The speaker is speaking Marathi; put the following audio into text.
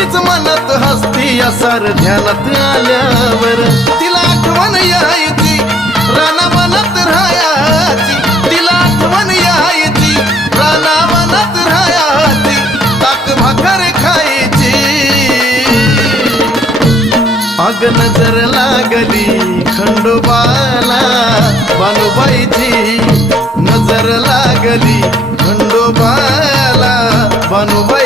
तीच मनात हसती असार ध्यानात आल्यावर तिला आठवण यायची रानावनात राहायची तिला आठवण यायची रानावनात राहायची ताक भाकर खायची अग नजर लागली खंडोबाला बानुबाईची नजर लागली खंडोबाला बानुबाई